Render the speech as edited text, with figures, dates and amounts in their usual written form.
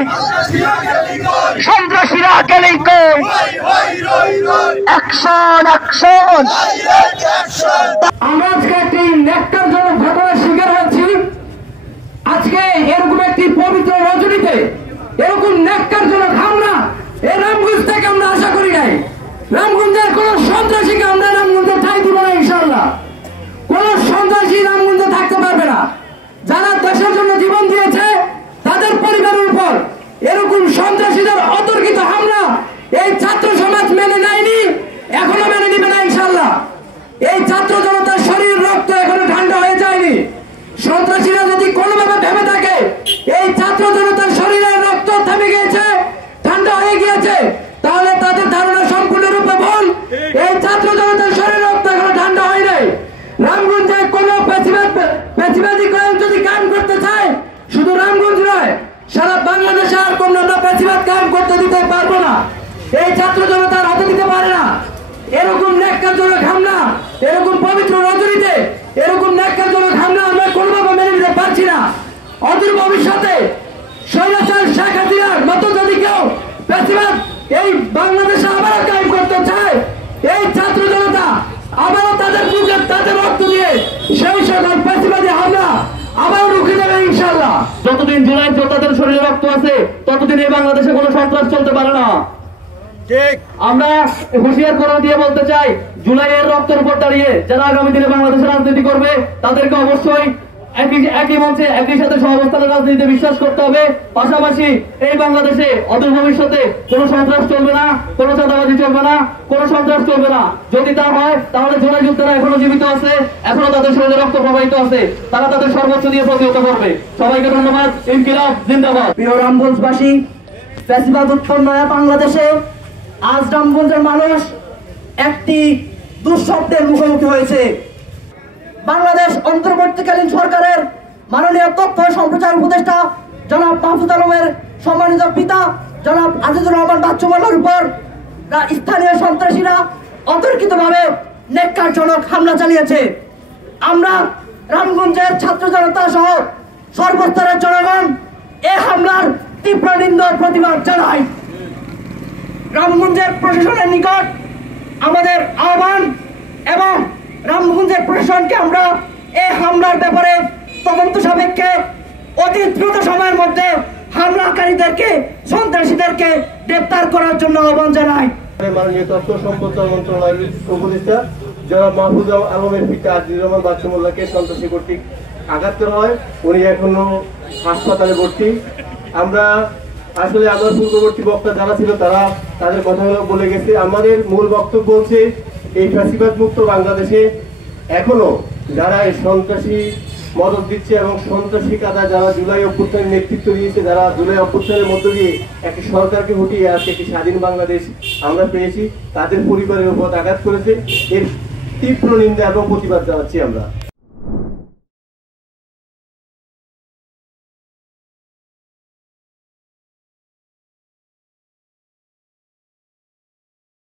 কই, সন্ত্রাসীরা গেলেই কই, অ্যাকশন অ্যাকশন। আমরা আজকে একটি ন্যাক্কারজনক ঘটনার শিকার হয়েছি। আজকে এরকম একটি পবিত্র রজনীতে এরকম ন্যাক্কারজনক হামলা এই রামগঞ্জ থেকে আমরা আশা করি নাই। রামগঞ্জের কোন সন্ত্রাসীকে আমরা রামগঞ্জে ঠাঁই দিব না ইনশাআল্লাহ। কোন সন্ত্রাসী রামগঞ্জে থাকতে পারবে না। যারা দেশের জন্য জীবন দিয়েছে তাদের পরিবারের উপর এরকম সন্ত্রাসীদের অতর্কিত হামলা এই ছাত্র সমাজ মেনে নেয়নি, এখনো মেনে নিবে না ইনশাআল্লাহ। এই ছাত্র জনতার শরীর রক্ত এখনো ঠান্ডা হয়ে যায়নি। সন্ত্রাসীরা যদি কোনোভাবে ভেবে থাকে এই ছাত্র জনতার শরীরের রক্ত থেমে গিয়েছে, ঠান্ডা হয়ে গিয়েছে, তাহলে তাদের ধারণা সম্পূর্ণরূপে ভুল। এই ছাত্র জনতার শরীরের রক্ত এখনো ঠান্ডা হয় নাই। রামগঞ্জে কোনো পেশিবাদী কাজ যদি কাম করতে চায়, শুধু রামগঞ্জ নয়, সারা বাংলাদেশে আর কোন পেশিবাদ কাম করতে দিতে পারবো না। এই ছাত্র জনতার হাতে দিতে পারে না। এরকম ন্যাক্কারজনক হামলা, এরকম পবিত্র রজনীতে এরকম ন্যাক্কারজনক হামলা আমরা কোনোভাবে মেনে নিতে পারছি না। অদূর ভবিষ্যতে স্বৈরাচার শেখ হাসিনার মতো যদি কেউ পেশিবাদ এই বাংলাদেশে আবারও কায়েম করতে চায়, এই ছাত্র জনতা আবারও তাদের বুকে তাদের রক্ত দিয়ে সেই সকল পেশিবাদী হামলা আবারও রুখে দেবে ইনশাআল্লাহ। যতদিন জুলাই যোদ্ধাদের শরীরে রক্ত আছে ততদিন এই বাংলাদেশে কোনো সন্ত্রাস চলতে পারে না। আমরা হুঁশিয়ার করে দিয়ে বলতে চাই, জুলাইয়ের রক্তের উপর দাঁড়িয়ে যারা আগামী দিনে বাংলাদেশের রাজনীতি করবে তাদেরকে অবশ্যই একই মঞ্চে একই সাথে সহাবস্থানের রাজনীতিতে বিশ্বাস করতে হবে। পাশাপাশি এই বাংলাদেশে অদূর ভবিষ্যতে কোনো সন্ত্রাস চলবে না, কোনো চাঁদাবাজি চলবে না, কোনো সন্ত্রাস চলবে না। যদি তা হয় তাহলে জুলাই যোদ্ধারা এখনো জীবিত আছে, এখনো তাদের শরীরে রক্ত প্রবাহিত আছে, তারা তাদের সর্বোচ্চ দিয়ে প্রতিহত করবে। সবাইকে ধন্যবাদ। ইনকিলাব জিন্দাবাদ। প্রিয় রামগঞ্জবাসী, ফ্যাসিবাদ উৎপন্ন হয় বাংলাদেশে। আজ রামগঞ্জের মানুষ একটি দুঃস্বপ্নের মুখোমুখি হয়েছে। বাংলাদেশ অন্তর্বর্তীকালীন সরকারের মাননীয় তথ্য সম্প্রচার উপদেষ্টা জনাব মাহফুজ আলমের সম্মানিত পিতা জনাব আজিজুর রহমান বাচ্চু মোল্লার উপর স্থানীয় সন্ত্রাসীরা অতর্কিতভাবে ন্যাক্কারজনক হামলা চালিয়েছে। আমরা রামগঞ্জের ছাত্র জনতা সহ সর্বস্তরের জনগণ এই হামলার তীব্র নিন্দা প্রতিবাদ জানাই। রামগঞ্জের প্রশাসনের নিকট আমাদের আহ্বান এবং রামগঞ্জের প্রশাসনকে আমরা এই হামলার ব্যাপারে তদন্ত সাপেক্ষে অতি দ্রুত সময়ের মধ্যে হামলাকারীদেরকে সন্ত্রাসীদেরকে গ্রেপ্তার করার জন্য আহ্বান জানাই। মাননীয় তথ্য সম্প্রচার মন্ত্রণালয়ের উপদেষ্টা জনাব মাহফুজ আলমের পিতা আজিজুর রহমান বাচ্চু মোল্লাকে সন্ত্রাসী কর্তৃক আঘাত করা হয়। উনি এখনো হাসপাতালে ভর্তি। আমরা আসলে আমার পূর্ববর্তী বক্তা যারা ছিল তারা তাদের কথাগুলো বলে গেছে। আমাদের মূল বক্তব্য হচ্ছে এই ফ্যাসিবাদ মুক্ত বাংলাদেশে এখনো যারা এই সন্ত্রাসী মদত দিচ্ছে এবং সন্ত্রাসী কাদা যারা জুলাই অভ্যুত্থানের নেতৃত্ব দিয়েছে, যারা জুলাই অভ্যুত্থানের মধ্য দিয়ে একটি সরকারকে হটিয়ে আজকে একটি স্বাধীন বাংলাদেশ আমরা পেয়েছি, তাদের পরিবারের উপর আঘাত করেছে। এর তীব্র নিন্দা এবং প্রতিবাদ জানাচ্ছি আমরা।